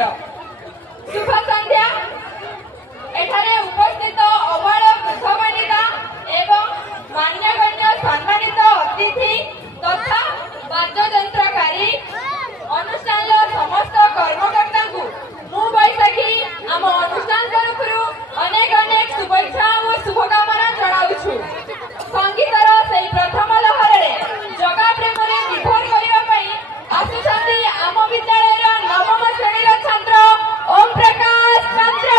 ମୋର। शुभ संध्या। एठारे उपस्थित अवार्ड वृद्धमानिका एवं मान्यगण्य सम्मानित अतिथि तथा वाद्ययंत्रकारी अनुष्ठान समस्त कर्मकर्ता को मु बैसाखी आम अनुष्ठान तरफ अनेक अनेक शुभेच्छा और शुभकामना जनाऊछु। संगीतर से प्रथम लहर में जगा प्रेम विभोर करने आसुचंदी आम विद्यालय नवम श्रेणी छात्र ओम प्रकाश चंद्र।